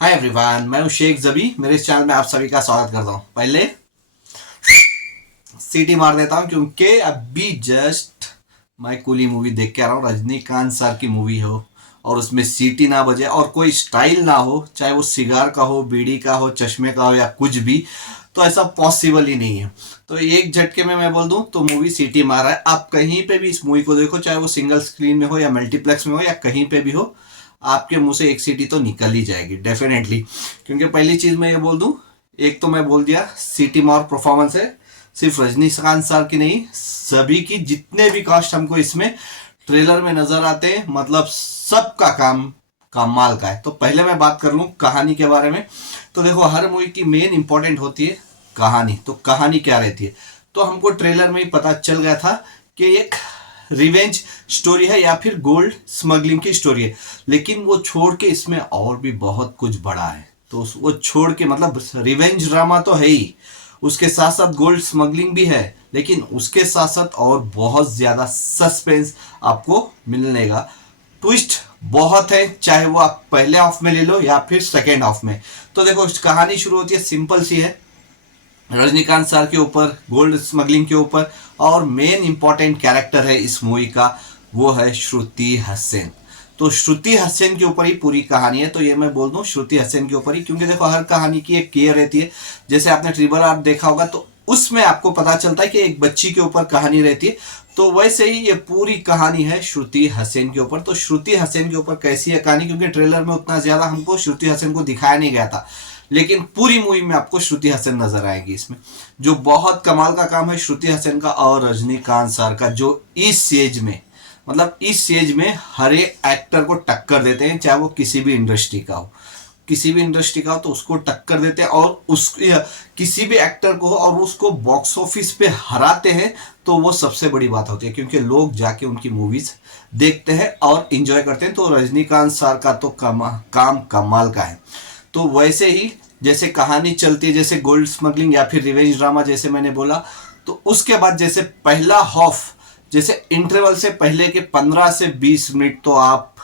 Hi everyone, मैं हूं शेख जबी। मेरे इस चैनल में आप सभी का स्वागत करता हूं। पहले सीटी मार देता हूं क्योंकि अभी जस्ट मैं कूली मूवी देख के आ रहा हूं। रजनीकांत सर की मूवी हो और उसमें सीटी ना बजे और कोई स्टाइल ना हो, चाहे वो सिगार का हो, बीड़ी का हो, चश्मे का हो या कुछ भी, तो ऐसा पॉसिबल ही नहीं है। तो एक झटके में मैं बोल दूं तो मूवी सीटी मार रहा है। आप कहीं पे भी इस मूवी को देखो, चाहे वो सिंगल स्क्रीन में हो या मल्टीप्लेक्स में हो या कहीं पे भी हो, आपके मुंह से एक सीटी तो निकल ही जाएगी डेफिनेटली। क्योंकि पहली चीज मैं ये बोल दूं, एक तो मैं बोल दिया सिटी मार परफॉर्मेंस है, सिर्फ रजनीकांत सर की नहीं, सभी की, जितने भी कास्ट हमको इसमें ट्रेलर में नजर आते हैं, मतलब सबका काम कमाल का है। तो पहले मैं बात कर लूं कहानी के बारे में। तो देखो, हर मूवी की मेन इंपॉर्टेंट होती है कहानी। तो कहानी क्या रहती है, तो हमको ट्रेलर में ही पता चल गया था कि एक रिवेंज स्टोरी है या फिर गोल्ड स्मगलिंग की स्टोरी है। लेकिन वो छोड़ के इसमें और भी बहुत कुछ बड़ा है। तो वो छोड़ के, मतलब रिवेंज ड्रामा तो है ही, उसके साथ साथ गोल्ड स्मगलिंग भी है, लेकिन उसके साथ साथ और बहुत ज्यादा सस्पेंस आपको मिलने का। ट्विस्ट बहुत है, चाहे वो आप पहले हाफ में ले लो या फिर सेकेंड हाफ में। तो देखो, कहानी शुरू होती है, सिंपल सी है, रजनीकांत सर के ऊपर, गोल्ड स्मगलिंग के ऊपर, और मेन इंपॉर्टेंट कैरेक्टर है इस मूवी का, वो है श्रुति हसन। तो श्रुति हसन के ऊपर ही पूरी कहानी है। तो ये मैं बोल दूं श्रुति हसन के ऊपर ही, क्योंकि देखो हर कहानी की एक केयर रहती है। जैसे आपने ट्रिपल आर देखा होगा तो उसमें आपको पता चलता है कि एक बच्ची के ऊपर कहानी रहती है। तो वैसे ही ये पूरी कहानी है श्रुति हसन के ऊपर। तो श्रुति हसन के ऊपर कैसी है कहानी, क्योंकि ट्रेलर में उतना ज्यादा हमको श्रुति हसन को दिखाया नहीं गया था, लेकिन पूरी मूवी में आपको श्रुति हसन नजर आएगी इसमें। जो बहुत कमाल का काम है श्रुति हसन का और रजनीकांत सर का, जो इस एज में, मतलब इस एज में हर एक एक्टर को टक्कर देते हैं, चाहे वो किसी भी इंडस्ट्री का हो, किसी भी इंडस्ट्री का हो, तो उसको टक्कर देते हैं और उस किसी भी एक्टर को, और उसको बॉक्स ऑफिस पे हराते हैं। तो वो सबसे बड़ी बात होती है, क्योंकि लोग जाके उनकी मूवीज देखते हैं और इंजॉय करते हैं। तो रजनीकांत सर का तो काम कमाल का है। तो वैसे ही जैसे कहानी चलती है, जैसे गोल्ड स्मगलिंग या फिर रिवेंज ड्रामा जैसे मैंने बोला, तो उसके बाद जैसे पहला हाफ, जैसे इंटरवल से पहले के 15 से 20 मिनट तो आप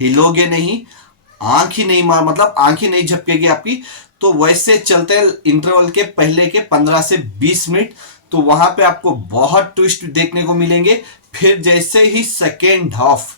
हिलोगे नहीं, आंख ही नहीं मार, मतलब आंख ही नहीं झपकेगी आपकी। तो वैसे चलते हैं इंटरवल के पहले के 15 से 20 मिनट। तो वहां पे आपको बहुत ट्विस्ट देखने को मिलेंगे। फिर जैसे ही सेकेंड हाफ,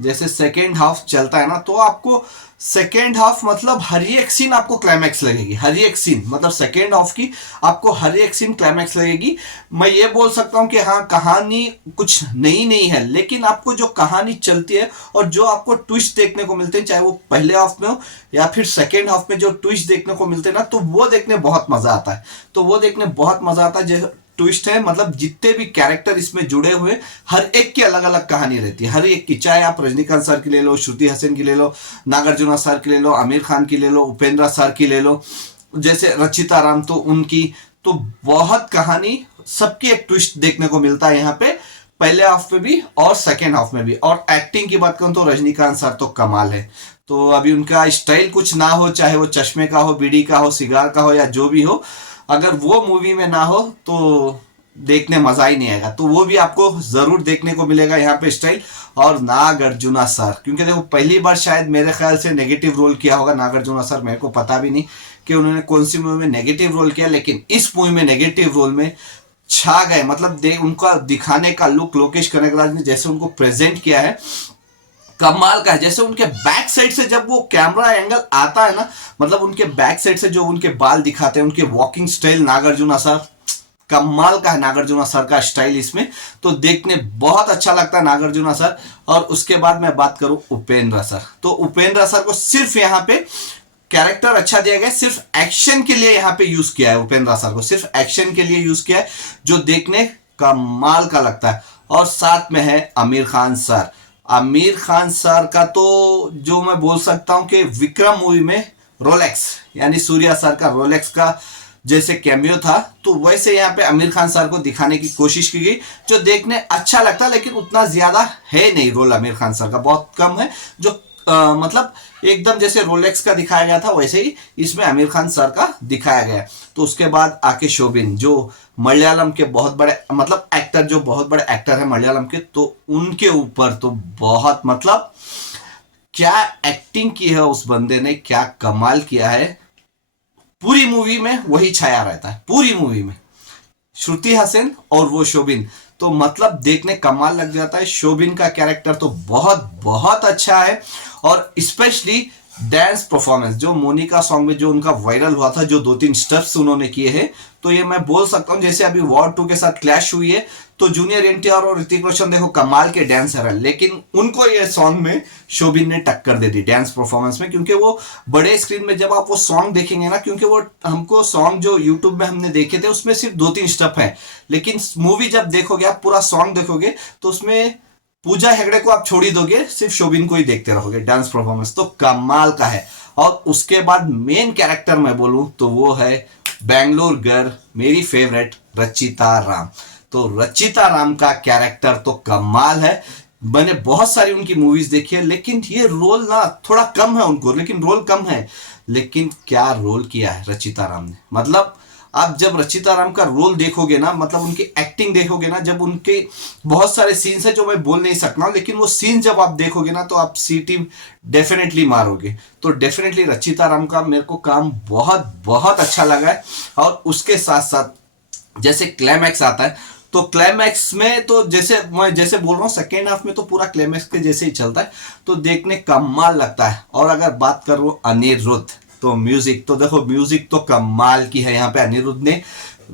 जैसे सेकेंड हाफ चलता है ना, तो आपको सेकेंड हाफ मतलब हर एक सीन आपको क्लाइमैक्स लगेगी। हर एक सीन, मतलब सेकेंड हाफ की आपको हर एक सीन क्लाइमैक्स लगेगी। मैं ये बोल सकता हूं कि हाँ, कहानी कुछ नई नहीं है, लेकिन आपको जो कहानी चलती है और जो आपको ट्विस्ट देखने को मिलते हैं, चाहे वो पहले हाफ में हो या फिर सेकेंड हाफ में, जो ट्विस्ट देखने को मिलते हैं ना, तो वो देखने बहुत मजा आता है। तो वो देखने बहुत मजा आता है। ट्विस्ट है, मतलब जितने भी कैरेक्टर इसमें जुड़े हुए, हर एक की अलग अलग कहानी रहती है, हर एक की। चाहे आप रजनीकांत सर की ले लो, श्रुति हसन की ले लो, नागार्जुना सर की ले लो, आमिर खान की ले लो, उपेंद्र सर की ले लो, जैसे रचिता राम, तो उनकी, तो बहुत कहानी, सबकी एक ट्विस्ट देखने को मिलता है यहाँ पे, पहले हाफ में भी और सेकेंड हाफ में भी। और एक्टिंग की बात करूं तो रजनीकांत सर तो कमाल है। तो अभी उनका स्टाइल कुछ ना हो, चाहे वो चश्मे का हो, बीड़ी का हो, सिगार का हो या जो भी हो, अगर वो मूवी में ना हो तो देखने मजा ही नहीं आएगा। तो वो भी आपको जरूर देखने को मिलेगा यहाँ पे स्टाइल। और नागार्जुना सर, क्योंकि देखो पहली बार शायद मेरे ख्याल से नेगेटिव रोल किया होगा नागार्जुना सर, मेरे को पता भी नहीं कि उन्होंने कौन सी मूवी में नेगेटिव रोल किया, लेकिन इस मूवी में नेगेटिव रोल में छा गए। मतलब उनका दिखाने का लुक, लोकेश कनगराज ने जैसे उनको प्रेजेंट किया है, कमाल का है। जैसे उनके बैक साइड से जब वो कैमरा एंगल आता है ना, मतलब उनके बैक साइड से जो उनके बाल दिखाते हैं, उनके वॉकिंग स्टाइल, नागार्जुना सर कमाल का है। नागार्जुना सर का स्टाइल इसमें तो देखने बहुत अच्छा लगता है, नागार्जुना सर। और उसके बाद मैं बात करूं उपेंद्र सर, तो उपेंद्र सर को सिर्फ यहाँ पे कैरेक्टर अच्छा दिया गया, सिर्फ एक्शन के लिए यहाँ पे यूज किया है। उपेंद्र सर को सिर्फ एक्शन के लिए यूज किया है, जो देखने कमाल का लगता है। और साथ में है आमिर खान सर। आमिर खान सर का तो जो मैं बोल सकता हूं कि विक्रम मूवी में रोलेक्स, यानी सूर्या सर का रोलेक्स का जैसे कैमियो था, तो वैसे यहाँ पे आमिर खान सर को दिखाने की कोशिश की गई, जो देखने अच्छा लगता है। लेकिन उतना ज्यादा है नहीं रोल आमिर खान सर का, बहुत कम है। जो मतलब एकदम जैसे रोलेक्स का दिखाया गया था, वैसे ही इसमें आमिर खान सर का दिखाया गया। तो उसके बाद आके शोबिन, जो मलयालम के बहुत बड़े, मतलब एक्टर, जो बहुत बड़े एक्टर है मलयालम के, तो उनके ऊपर तो बहुत, मतलब क्या एक्टिंग की है उस बंदे ने, क्या कमाल किया है। पूरी मूवी में वही छाया रहता है, पूरी मूवी में श्रुति हसन और वो शोबिन, तो मतलब देखने कमाल लग जाता है। शोबिन का कैरेक्टर तो बहुत बहुत अच्छा है, और स्पेशली डांस परफॉर्मेंस जो मोनिका सॉन्ग में जो उनका वायरल हुआ था, जो 2-3 स्टेप्स उन्होंने किए हैं, तो ये मैं बोल सकता हूँ जैसे अभी वॉर 2 के साथ क्लैश हुई है, तो जूनियर एनटीआर और ऋतिक रोशन देखो कमाल के डांसर है, लेकिन उनको ये सॉन्ग में शोबिन ने टक्कर दे दी डांस परफॉर्मेंस में, क्योंकि वो बड़े स्क्रीन में जब आप वो सॉन्ग देखेंगे ना, क्योंकि वो हमको सॉन्ग जो यूट्यूब में हमने देखे थे उसमें सिर्फ 2-3 स्टेप है, लेकिन मूवी जब देखोगे आप पूरा सॉन्ग देखोगे तो उसमें पूजा हेगड़े को आप छोड़ ही दोगे, सिर्फ शोबिन को ही देखते रहोगे। डांस परफॉर्मेंस तो कमाल का है। और उसके बाद मेन कैरेक्टर मैं बोलूं तो वो है बैंगलोर गर्ल, मेरी फेवरेट रचिता राम। तो रचिता राम का कैरेक्टर तो कमाल है। मैंने बहुत सारी उनकी मूवीज देखी है, लेकिन ये रोल ना थोड़ा कम है उनको, लेकिन रोल कम है, लेकिन क्या रोल किया है रचिता राम ने। मतलब आप जब रचिता राम का रोल देखोगे ना, मतलब उनकी एक्टिंग देखोगे ना, जब उनके बहुत सारे सीन्स है जो मैं बोल नहीं सकता, लेकिन वो सीन जब आप देखोगे ना तो आप सीटी डेफिनेटली मारोगे। तो डेफिनेटली रचिता राम का मेरे को काम बहुत बहुत अच्छा लगा है। और उसके साथ साथ जैसे क्लाइमैक्स आता है, तो क्लाइमैक्स में तो जैसे मैं जैसे बोल रहा हूँ सेकेंड हाफ में तो पूरा क्लाइमैक्स के जैसे ही चलता है, तो देखने कमाल लगता है। और अगर बात करूँ अनिरुद्ध, तो म्यूजिक तो देखो, म्यूजिक तो कमाल की है यहाँ पे अनिरुद्ध ने।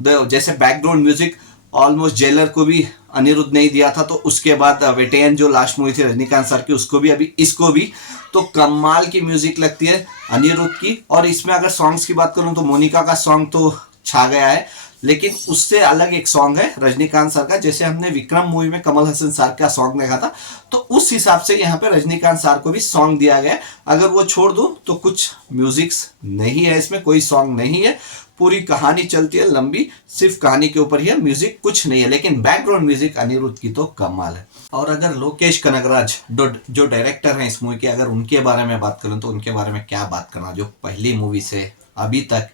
जैसे बैकग्राउंड म्यूजिक ऑलमोस्ट जेलर को भी अनिरुद्ध ने ही दिया था, तो उसके बाद वेटेन जो लास्ट मूवी थी रजनीकांत सर की, उसको भी, अभी इसको भी, तो कमाल की म्यूजिक लगती है अनिरुद्ध की। और इसमें अगर सॉन्ग्स की बात करूं तो मोनिका का सॉन्ग तो छा गया है, लेकिन उससे अलग एक सॉन्ग है रजनीकांत सर का। जैसे हमने विक्रम मूवी में कमल हसन सर का सॉन्ग देखा था, तो उस हिसाब से यहाँ पे रजनीकांत सर को भी सॉन्ग दिया गया है। अगर वो छोड़ दूं तो कुछ म्यूजिक्स नहीं है, इसमें कोई सॉन्ग नहीं है, पूरी कहानी चलती है लंबी, सिर्फ कहानी के ऊपर ही है, म्यूजिक कुछ नहीं है, लेकिन बैकग्राउंड म्यूजिक अनिरुद्ध की तो कमाल है। और अगर लोकेश कनगराज जो डायरेक्टर हैं इस मूवी के, अगर उनके बारे में बात करूं तो उनके बारे में क्या बात करना। जो पहली मूवी से अभी तक,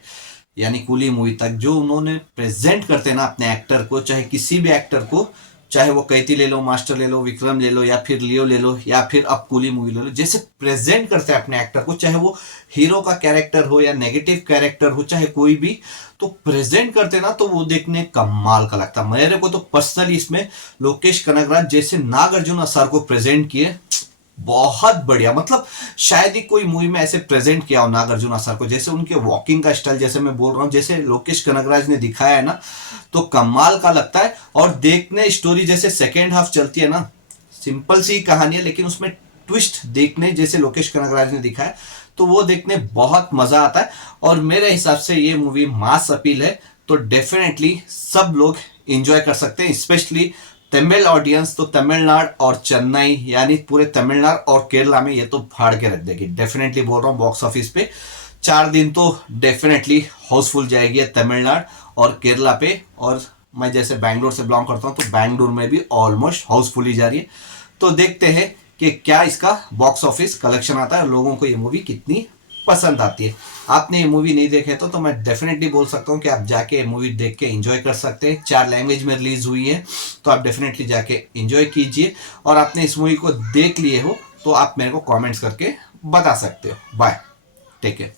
यानी कूली मूवी तक, जो उन्होंने प्रेजेंट करते हैं ना अपने एक्टर को, चाहे किसी भी एक्टर को, चाहे वो कैती ले लो, मास्टर ले लो, विक्रम ले लो, या फिर लियो ले लो, या फिर अब कूली मूवी ले लो, जैसे प्रेजेंट करते हैं अपने एक्टर को, चाहे वो हीरो का कैरेक्टर हो या नेगेटिव कैरेक्टर हो, चाहे कोई भी, तो प्रेजेंट करते ना तो वो देखने कमाल का लगता है। मेरे को तो पर्सनली इसमें लोकेश कनगराज जैसे नागार्जुन सर को प्रेजेंट किए, बहुत बढ़िया। मतलब शायद ही कोई मूवी में ऐसे प्रेजेंट किया हो नागार्जुन सर को, जैसे उनके वॉकिंग का स्टाइल, जैसे मैं बोल रहा हूँ, जैसे लोकेश कनगराज ने दिखाया है ना, तो कमाल का लगता है। और देखने स्टोरी जैसे सेकेंड हाफ चलती है ना, सिंपल सी कहानी है, लेकिन उसमें ट्विस्ट देखने जैसे लोकेश कनगराज ने दिखाया, तो वो देखने बहुत मजा आता है। और मेरे हिसाब से ये मूवी मास अपील है, तो डेफिनेटली सब लोग एंजॉय कर सकते हैं, स्पेशली तमिल ऑडियंस। तो तमिलनाडु और चेन्नई, यानी पूरे तमिलनाडु और केरला में ये तो फाड़ के रख देगी, डेफिनेटली बोल रहा हूँ। बॉक्स ऑफिस पे 4 दिन तो डेफिनेटली हाउसफुल जाएगी तमिलनाडु और केरला पे। और मैं जैसे बैंगलोर से बिलोंग करता हूँ, तो बैंगलोर में भी ऑलमोस्ट हाउसफुल ही जा रही है। तो देखते हैं कि क्या इसका बॉक्स ऑफिस कलेक्शन आता है, लोगों को ये मूवी कितनी पसंद आती है। आपने ये मूवी नहीं देखे तो मैं डेफिनेटली बोल सकता हूँ कि आप जाके ये मूवी देख के एंजॉय कर सकते हैं। 4 लैंग्वेज में रिलीज हुई है, तो आप डेफिनेटली जाके एंजॉय कीजिए। और आपने इस मूवी को देख लिए हो तो आप मेरे को कमेंट्स करके बता सकते हो। Bye, take care.